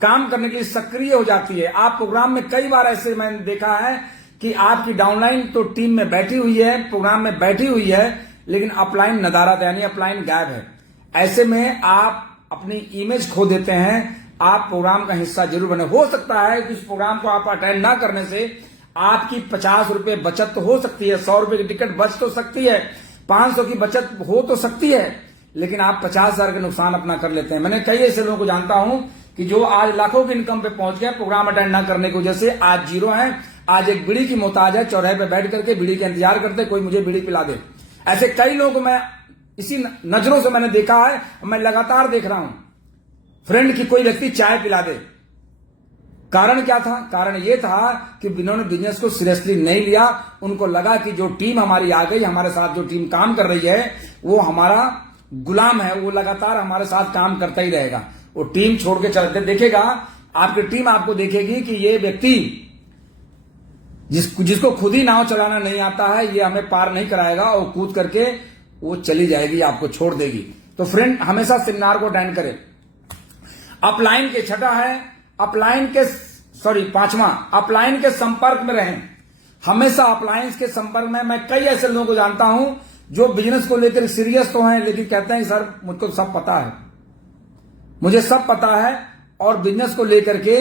काम करने के लिए सक्रिय हो जाती है। आप प्रोग्राम में कई बार ऐसे मैंने देखा है कि आपकी डाउनलाइन तो टीम में बैठी हुई है, प्रोग्राम में बैठी हुई है, लेकिन अपलाइन नदारद यानी अपलाइन गायब है। ऐसे में आप अपनी इमेज खो देते हैं। आप प्रोग्राम का हिस्सा जरूर बने। हो सकता है कि इस प्रोग्राम को आप अटेंड ना करने से आपकी 50 रुपए बचत तो हो सकती है, 100 रुपए की टिकट बच तो सकती है, 500 की बचत हो तो सकती है, लेकिन आप 50,000 का नुकसान अपना कर लेते हैं। मैंने कई ऐसे लोगों को जानता हूं कि जो आज लाखों की इनकम पे पहुंच गए प्रोग्राम अटेंड ना करने की वजह से, आज जीरो है, आज एक बीड़ी की मोहताज है, चौराहे पे बैठ करके बीड़ी का इंतजार करते कोई मुझे बीड़ी पिला दे। ऐसे कई लोगों को मैं इसी नजरों से मैंने देखा है, मैं लगातार देख रहा हूं। फ्रेंड की कोई व्यक्ति चाय पिला दे, कारण क्या था? कारण यह था कि इन्होंने बिजनेस को सीरियसली नहीं लिया। उनको लगा कि जो टीम हमारी आ गई, हमारे साथ जो टीम काम कर रही है वो हमारा गुलाम है, वो लगातार हमारे साथ काम करता ही रहेगा। वो टीम छोड़ के चलते देखेगा, आपकी टीम आपको देखेगी कि ये व्यक्ति जिसको खुद ही नाव चलाना नहीं आता है, ये हमें पार नहीं कराएगा, और कूद करके वो चली जाएगी, आपको छोड़ देगी। तो फ्रेंड, हमेशा सेमिनार को अटेंड करें। अपलाइन के छठा है, पांचवा, अपलाइन के संपर्क में रहें। हमेशा अपलाइन के संपर्क में। मैं कई ऐसे लोगों को जानता हूं जो बिजनेस को लेकर सीरियस तो हैं, लेकिन कहते हैं सर मुझको सब पता है, मुझे सब पता है, और बिजनेस को लेकर के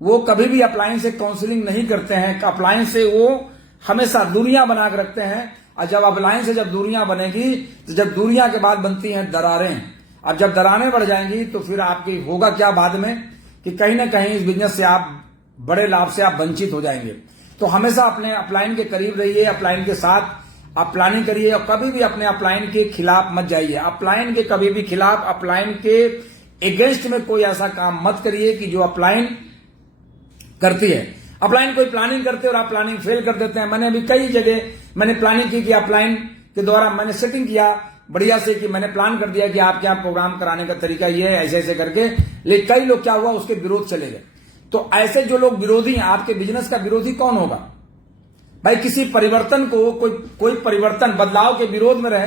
वो कभी भी अपलाइन से काउंसलिंग नहीं करते हैं। अपलाइन से वो हमेशा दूरियां बना के रखते हैं, और जब अपलाइन से जब दूरियां बनेगी तो जब दूरियां के बाद बनती हैं दरारें। अब जब दरारें बढ़ जाएंगी तो फिर आपकी होगा क्या बाद में, कि कहीं ना कहीं इस बिजनेस से आप बड़े लाभ से आप वंचित हो जाएंगे। तो हमेशा अपने अपलाइन के करीब रहिए, अपलाइन के साथ आप प्लानिंग करिए, और कभी भी अपने अपलाइन के खिलाफ मत जाइए। अपलाइन के कभी भी खिलाफ, अपलाइन के अगेंस्ट में कोई ऐसा काम मत करिए कि जो अपलाइन करती है। अपलाइन कोई प्लानिंग करते और आप प्लानिंग फेल कर देते हैं। मैंने अभी कई जगह मैंने प्लानिंग की कि अपलाइन के द्वारा मैंने सेटिंग किया बढ़िया से, कि मैंने प्लान कर दिया कि आप क्या प्रोग्राम कराने का तरीका ये है, ऐसे ऐसे करके, लेकिन कई लोग क्या हुआ, उसके विरोध चले गए। तो ऐसे जो लोग विरोधी हैं, आपके बिजनेस का विरोधी कौन होगा भाई? किसी परिवर्तन को कोई परिवर्तन बदलाव के विरोध में रहे,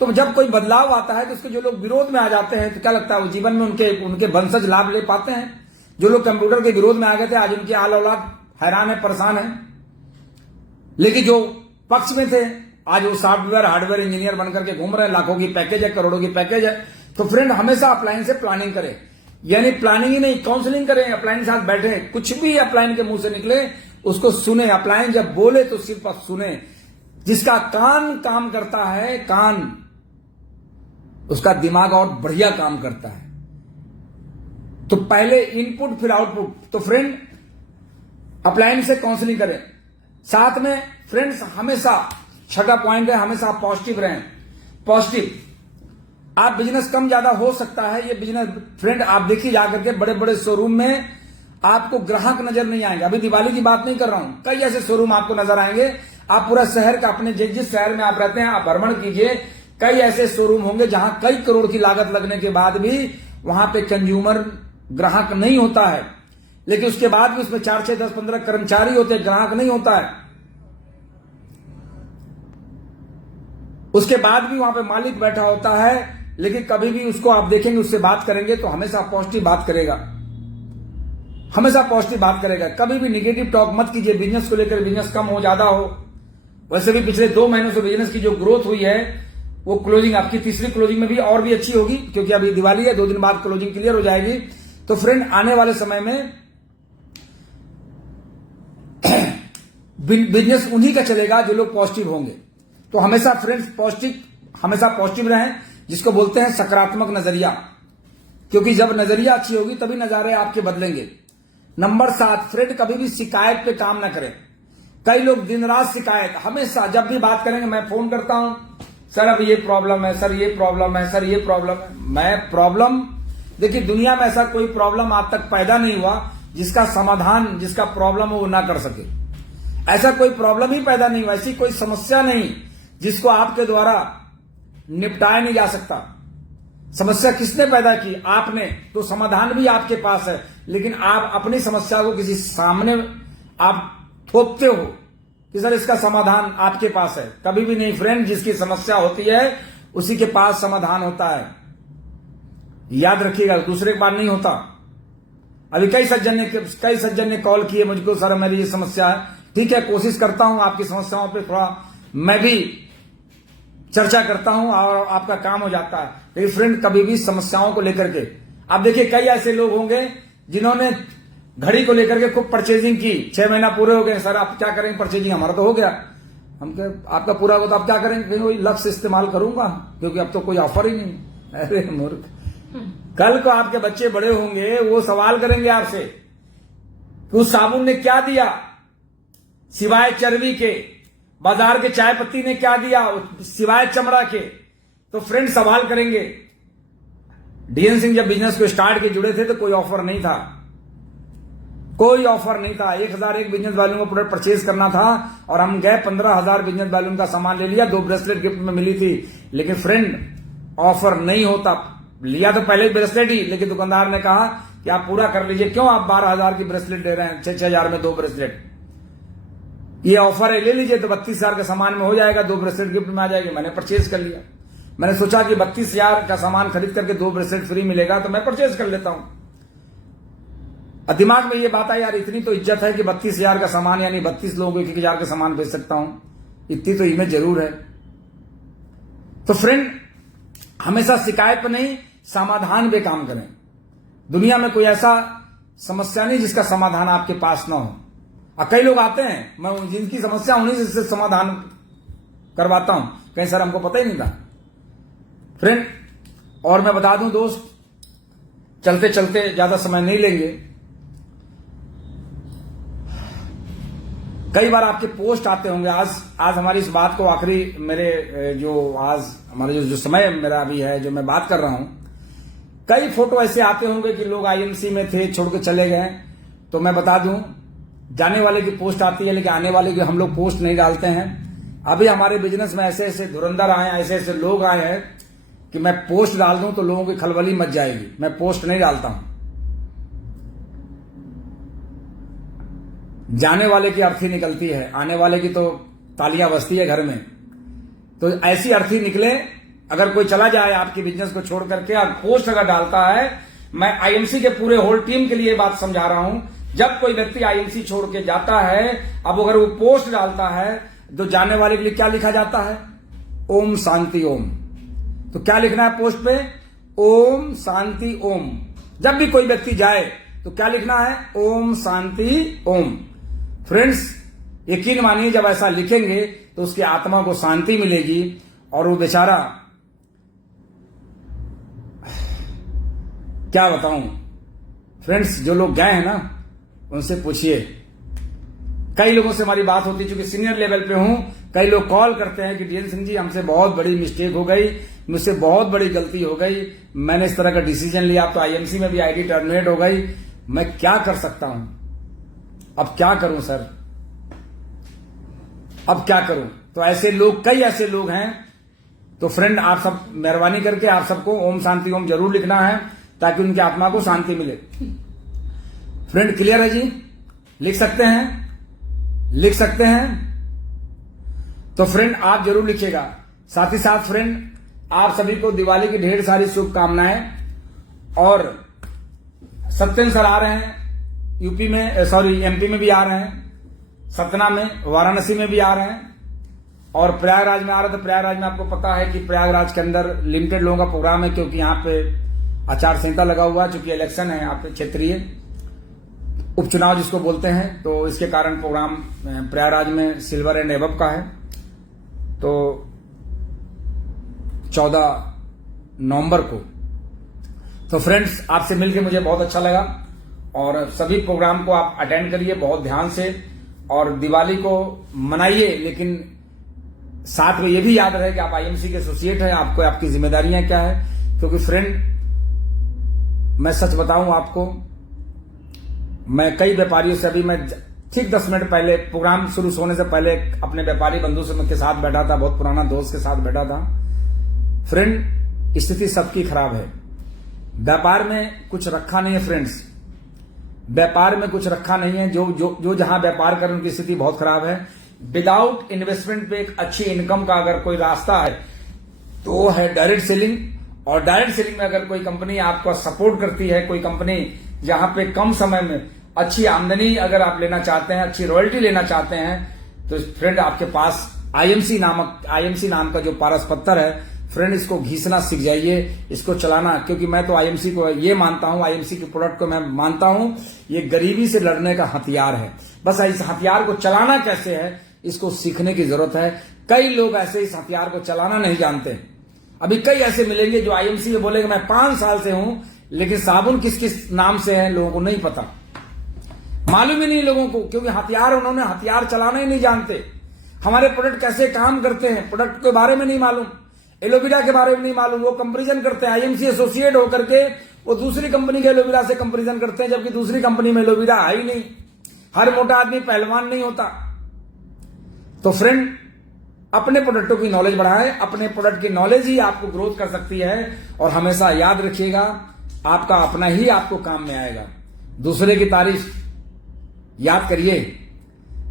तो जब कोई बदलाव आता है तो उसके जो लोग विरोध में आ जाते हैं, तो क्या लगता है वो जीवन में उनके वंशज लाभ ले पाते हैं? जो लोग कंप्यूटर के विरोध में आ गए थे, आज उनकी आल औलाद हैरान है, परेशान है। लेकिन जो पक्ष में थे, आज वो सॉफ्टवेयर हार्डवेयर इंजीनियर बनकर के घूम रहे हैं, लाखों की पैकेज है, करोड़ों की पैकेज है। तो फ्रेंड, हमेशा अपलाइन से प्लानिंग करें, यानी प्लानिंग ही नहीं, काउंसलिंग करें। अपलाइन के साथ बैठे, कुछ भी अपलाइन के मुंह से निकले उसको सुने। अपलाइन जब बोले तो सिर्फ आप सुने। जिसका कान काम करता है, कान, उसका दिमाग और बढ़िया काम करता है। तो पहले इनपुट फिर आउटपुट। तो फ्रेंड, अपलाइन से काउंसलिंग करें। साथ में फ्रेंड्स, हमेशा छठा पॉइंट है, हमेशा पॉजिटिव रहें। पॉजिटिव। आप बिजनेस कम ज्यादा हो सकता है, ये बिजनेस फ्रेंड आप देखिए जाकर के बड़े बड़े शोरूम में आपको ग्राहक नजर नहीं आएंगे। अभी दिवाली की बात नहीं कर रहा हूं, कई ऐसे शोरूम आपको नजर आएंगे। आप पूरा शहर का, अपने जिस शहर में आप रहते हैं, आप भ्रमण कीजिए, कई ऐसे शोरूम होंगे जहां कई करोड़ की लागत लगने के बाद भी वहां पे कंज्यूमर ग्राहक नहीं होता है, लेकिन उसके बाद भी उसमें 4, 6, 10, 15 कर्मचारी होते हैं, ग्राहक नहीं होता है। उसके बाद भी वहां पे मालिक बैठा होता है, लेकिन कभी भी उसको आप देखेंगे, उससे बात करेंगे तो हमेशा पॉजिटिव बात करेगा, हमेशा पॉजिटिव बात करेगा। कभी भी निगेटिव टॉक मत कीजिए बिजनेस को लेकर, बिजनेस कम हो ज्यादा हो। वैसे भी पिछले 2 महीनों से बिजनेस की जो ग्रोथ हुई है, वो क्लोजिंग आपकी तीसरी क्लोजिंग में भी और भी अच्छी होगी, क्योंकि अभी दिवाली है, 2 दिन बाद क्लोजिंग क्लियर हो जाएगी। तो फ्रेंड, आने वाले समय में बिजनेस उन्हीं का चलेगा जो लोग पॉजिटिव होंगे। तो हमेशा फ्रेंड्स हमेशा पॉजिटिव रहें, जिसको बोलते हैं सकारात्मक नजरिया, क्योंकि जब नजरिया अच्छी होगी तभी नजारे आपके बदलेंगे। नंबर 7, फ्रेंड, कभी भी शिकायत पे काम ना करें। कई लोग दिन रात शिकायत, हमेशा जब भी बात करेंगे, मैं फोन करता हूं, सर अब ये प्रॉब्लम है, सर ये प्रॉब्लम है, सर ये प्रॉब्लम है। मैं प्रॉब्लम, देखिए दुनिया में ऐसा कोई प्रॉब्लम आज तक पैदा नहीं हुआ जिसका समाधान, जिसका प्रॉब्लम वो ना कर सके। ऐसा कोई प्रॉब्लम ही पैदा नहीं हुआ, ऐसी कोई समस्या नहीं जिसको आपके द्वारा निपटाया नहीं जा सकता। समस्या किसने पैदा की? आपने। तो समाधान भी आपके पास है, लेकिन आप अपनी समस्या को किसी सामने आप थोपते हो कि सर इसका समाधान आपके पास है। कभी भी नहीं फ्रेंड, जिसकी समस्या होती है उसी के पास समाधान होता है, याद रखिएगा, दूसरे के पास नहीं होता। अभी कई सज्जन ने कॉल किए मुझको, सर मेरी ये समस्या है। ठीक है, कोशिश करता हूं आपकी समस्याओं पे थोड़ा मैं भी चर्चा करता हूं और आपका काम हो जाता है। लेकिन फ्रेंड, कभी भी समस्याओं को लेकर के, आप देखिए कई ऐसे लोग होंगे जिन्होंने घड़ी को लेकर के खूब परचेजिंग की, 6 महीना पूरे हो गए, सर आप क्या करेंगे परचेजिंग, हमारा तो हो गया। हम कहे आपका पूरा हो तो आप क्या करेंगे? वही लक्ष्य इस्तेमाल करूंगा, क्योंकि अब तो कोई ऑफर ही नहीं। अरे मूर्ख, कल को आपके बच्चे बड़े होंगे, वो सवाल करेंगे आपसे उस साबुन ने क्या दिया सिवाय चर्बी के, बाजार के चाय पत्ती ने क्या दिया सिवाय चमड़ा के। तो फ्रेंड सवाल करेंगे। डीएन सिंह जब बिजनेस को स्टार्ट के जुड़े थे तो कोई ऑफर नहीं था, कोई ऑफर नहीं था। 1001 बिजनेस वैल्यूम का प्रोडक्ट परचेज करना था और हम गए 15,000 बिजनेस वैल्यूम का सामान ले लिया, 2 ब्रेसलेट गिफ्ट में मिली थी। लेकिन फ्रेंड ऑफर नहीं होता, लिया तो पहले ब्रेसलेट ही, लेकिन दुकानदार ने कहा कि आप पूरा कर लीजिए, क्यों आप 12,000 की ब्रेसलेट दे रहे हैं, 6,000 में 2 ब्रेसलेट, ये ऑफर है ले लीजिए, तो 32,000 का सामान में हो जाएगा, 2 ब्रेसलेट गिफ्ट में आ जाएगी। मैंने परचेज कर लिया। मैंने सोचा कि 32,000 का सामान खरीद करके 2 ब्रेसलेट फ्री मिलेगा, तो मैं परचेज कर लेता हूं। दिमाग में ये बात आई, यार इतनी तो इज्जत है कि 32,000 का सामान यानी 32 लोगों को 1,000 का सामान बेच सकता हूं, इतनी तो इमेज जरूर है। तो फ्रेंड, हमेशा शिकायत पे नहीं, समाधान पे काम करें। दुनिया में कोई ऐसा समस्या नहीं जिसका समाधान आपके पास ना हो। और कई लोग आते हैं, मैं जिनकी समस्या उन्हीं से समाधान करवाता हूं, कहीं सर हमको पता ही नहीं था। फ्रेंड, और मैं बता दूं दोस्त, चलते चलते ज्यादा समय नहीं लेंगे, कई बार आपके पोस्ट आते होंगे। आज हमारी इस बात को आखिरी मेरे जो आज हमारे जो समय मेरा अभी है जो मैं बात कर रहा हूं, कई फोटो ऐसे आते होंगे कि लोग आईएमसी में थे, छोड़ के चले गए। तो मैं बता दूं, जाने वाले की पोस्ट आती है, लेकिन आने वाले की हम लोग पोस्ट नहीं डालते हैं। अभी हमारे बिजनेस में ऐसे ऐसे धुरंधर आए, ऐसे ऐसे लोग आए हैं कि मैं पोस्ट डाल दूं तो लोगों की खलबली मच जाएगी। मैं पोस्ट नहीं डालता हूं। जाने वाले की अर्थी निकलती है, आने वाले की तो तालियां बजती है घर में। तो ऐसी अर्थी निकले, अगर कोई चला जाए आपके बिजनेस को छोड़ करके और पोस्ट अगर डालता है, मैं आईएमसी के पूरे होल टीम के लिए बात समझा रहा हूं, जब कोई व्यक्ति आईएमसी छोड़ के जाता है, अब अगर वो पोस्ट डालता है तो जाने वाले के लिए क्या लिखा जाता है? ओम शांति ओम। तो क्या लिखना है पोस्ट पे? ओम शांति ओम। जब भी कोई व्यक्ति जाए तो क्या लिखना है? ओम शांति ओम। फ्रेंड्स, यकीन मानिए, जब ऐसा लिखेंगे तो उसकी आत्मा को शांति मिलेगी और वो बेचारा, क्या बताऊं फ्रेंड्स, जो लोग गए हैं ना उनसे पूछिए। कई लोगों से हमारी बात होती है, चूंकि सीनियर लेवल पे हूं, कई लोग कॉल करते हैं कि डीएन सिंह जी हमसे बहुत बड़ी मिस्टेक हो गई, मुझसे बहुत बड़ी गलती हो गई, मैंने इस तरह का डिसीजन लिया, अब तो आईएमसी में भी आईडी टर्मिनेट हो गई, मैं क्या कर सकता हूं, अब क्या करूं सर, अब क्या करूं। तो ऐसे लोग, कई ऐसे लोग हैं। तो फ्रेंड, आप सब मेहरबानी करके आप सबको ओम शांति ओम जरूर लिखना है, ताकि उनकी आत्मा को शांति मिले। फ्रेंड, क्लियर है जी? लिख सकते हैं, लिख सकते हैं। तो फ्रेंड, आप जरूर लिखिएगा। साथ ही साथ फ्रेंड, आप सभी को दिवाली की ढेर सारी शुभकामनाएं। और सत्येंद्र सर आ रहे हैं यूपी में, सॉरी एमपी में भी आ रहे हैं, सतना में, वाराणसी में भी आ रहे हैं, और प्रयागराज में आ रहे हैं। तो प्रयागराज में आपको पता है कि प्रयागराज के अंदर लिमिटेड लोगों का प्रोग्राम है, क्योंकि यहाँ पे आचार संहिता लगा हुआ है, चूंकि इलेक्शन है यहाँ पे, क्षेत्रीय उपचुनाव जिसको बोलते हैं। तो इसके कारण प्रोग्राम प्रयागराज में सिल्वर एंड एबव का है। तो 14 नवंबर को। तो फ्रेंड्स, आपसे मिलकर मुझे बहुत अच्छा लगा, और सभी प्रोग्राम को आप अटेंड करिए बहुत ध्यान से, और दिवाली को मनाइए। लेकिन साथ में ये भी याद रहे कि आप आईएमसी के एसोसिएट हैं, आपको आपकी जिम्मेदारियां क्या है। क्योंकि फ्रेंड, मैं सच बताऊं आपको, मैं कई व्यापारियों से, अभी मैं ठीक 10 मिनट पहले प्रोग्राम शुरू होने से पहले अपने व्यापारी बंधु से के साथ बैठा था, बहुत पुराना दोस्त के साथ बैठा था। फ्रेंड, स्थिति सबकी खराब है। व्यापार में कुछ रखा नहीं है फ्रेंड्स, व्यापार में कुछ रखा नहीं है। जो जहां व्यापार कर उनकी स्थिति बहुत खराब है। विदाउट इन्वेस्टमेंट पे एक अच्छी इनकम का अगर कोई रास्ता है तो वो है डायरेक्ट सेलिंग। और डायरेक्ट सेलिंग में अगर कोई कंपनी आपको सपोर्ट करती है, कोई कंपनी जहां पे कम समय में अच्छी आमदनी अगर आप लेना चाहते हैं, अच्छी रॉयल्टी लेना चाहते हैं, तो फ्रेंड आपके पास आईएमसी नाम का जो पारस पत्थर है फ्रेंड, इसको घिसना सीख जाइए, इसको चलाना। क्योंकि मैं तो आईएमसी को ये मानता हूं, आईएमसी के प्रोडक्ट को मैं मानता हूं ये गरीबी से लड़ने का हथियार है। बस इस हथियार को चलाना कैसे है इसको सीखने की जरूरत है। कई लोग ऐसे इस हथियार को चलाना नहीं जानते। अभी कई ऐसे मिलेंगे जो आईएमसी में बोलेंगे मैं 5 साल से हूं, लेकिन साबुन किस किस नाम से है लोगों को नहीं पता, मालूम ही नहीं लोगों को, क्योंकि उन्होंने हथियार चलाना ही नहीं जानते। हमारे प्रोडक्ट कैसे काम करते हैं प्रोडक्ट के बारे में नहीं मालूम, एलोवेरा के बारे में नहीं मालूम। वो कंपैरिजन करते हैं, आईएमसी एसोसिएट होकर के वो दूसरी कंपनी के एलोवेरा से कंपैरिजन करते हैं, जबकि दूसरी कंपनी में एलोवेरा है ही नहीं। हर मोटा आदमी पहलवान नहीं होता। तो फ्रेंड, अपने प्रोडक्टों की नॉलेज बढ़ाएं, अपने प्रोडक्ट की नॉलेज ही आपको ग्रोथ कर सकती है। और हमेशा याद रखिएगा, आपका अपना ही आपको काम में आएगा। दूसरे की तारीफ याद करिए,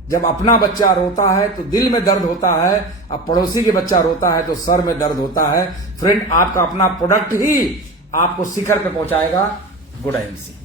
जब अपना बच्चा रोता है तो दिल में दर्द होता है, अब पड़ोसी के बच्चा रोता है तो सर में दर्द होता है। फ्रेंड, आपका अपना प्रोडक्ट ही आपको शिखर पे पहुंचाएगा। Good IMC.